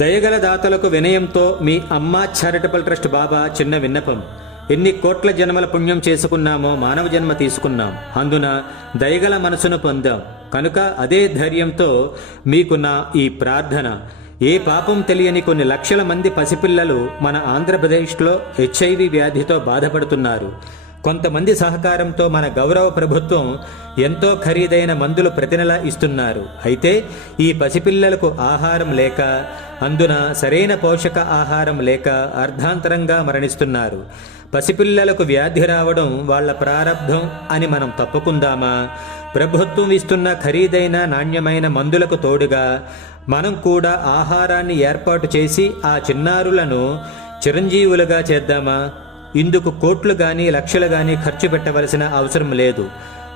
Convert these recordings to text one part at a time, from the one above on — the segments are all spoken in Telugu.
దయగల దాతలకు వినయంతో మీ అమ్మ చారిటబుల్ ట్రస్ట్ బాబా చిన్న విన్నపం. ఎన్ని కోట్ల జన్మల పుణ్యం చేసుకున్నామో మానవ జన్మ తీసుకున్నాం. అందున దయగల మనసును పొందాం కనుక అదే ధైర్యంతో మీకు నా ఈ ప్రార్థన. ఏ పాపం తెలియని కొన్ని లక్షల మంది పసిపిల్లలు మన ఆంధ్రప్రదేశ్లో HIV వ్యాధితో బాధపడుతున్నారు. కొంతమంది సహకారంతో మన గౌరవ ప్రభుత్వం ఎంతో ఖరీదైన మందులు ప్రతి నెల ఇస్తున్నారు. అయితే ఈ పసిపిల్లలకు ఆహారం లేక, అందున సరైన పోషక ఆహారం లేక అర్ధాంతరంగా మరణిస్తున్నారు. పసిపిల్లలకు వ్యాధి రావడం వాళ్ళ ప్రారబ్ధం అని మనం తప్పుకుందామా? ప్రభుత్వం ఇస్తున్న ఖరీదైన నాణ్యమైన మందులకు తోడుగా మనం కూడా ఆహారాన్ని ఏర్పాటు చేసి ఆ చిన్నారులను చిరంజీవులుగా చేద్దామా? ఇందుకు కోట్లు గాని లక్షలు గాని ఖర్చు పెట్టవలసిన అవసరం లేదు.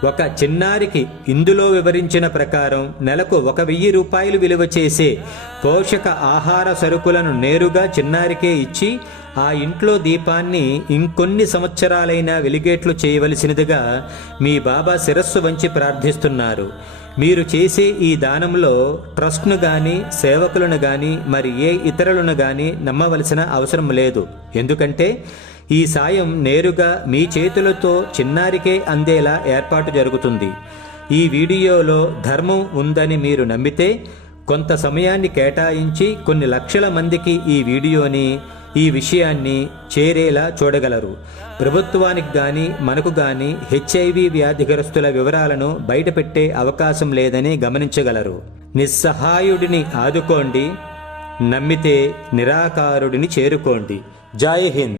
ఒక చిన్నారికి ఇందులో వివరించిన ప్రకారం నెలకు 1,000 రూపాయలు విలువ చేసే పోషక ఆహార సరుకులను నేరుగా చిన్నారికే ఇచ్చి ఆ ఇంట్లో దీపాన్ని ఇంకొన్ని సంవత్సరాలైనా వెలిగేట్లు చేయవలసినదిగా మీ బాబా శిరస్సు వంచి ప్రార్థిస్తున్నారు. మీరు చేసే ఈ దానంలో ట్రస్ట్ను గాని, సేవకులను గాని, మరి ఏ ఇతరులను గాని నమ్మవలసిన అవసరం లేదు. ఎందుకంటే ఈ సాయం నేరుగా మీ చేతులతో చిన్నారికే అందేలా ఏర్పాటు జరుగుతుంది. ఈ వీడియోలో ధర్మం ఉందని మీరు నమ్మితే కొంత సమయాన్ని కేటాయించి కొన్ని లక్షల మందికి ఈ వీడియోని, ఈ విషయాన్ని చేరేలా చూడగలరు. ప్రభుత్వానికి గాని మనకు గాని HIV వ్యాధిగ్రస్తుల వివరాలను బయటపెట్టే అవకాశం లేదని గమనించగలరు. నిస్సహాయుడిని ఆదుకోండి, నమ్మితే నిరాకారుడిని చేరుకోండి. జై హింద్.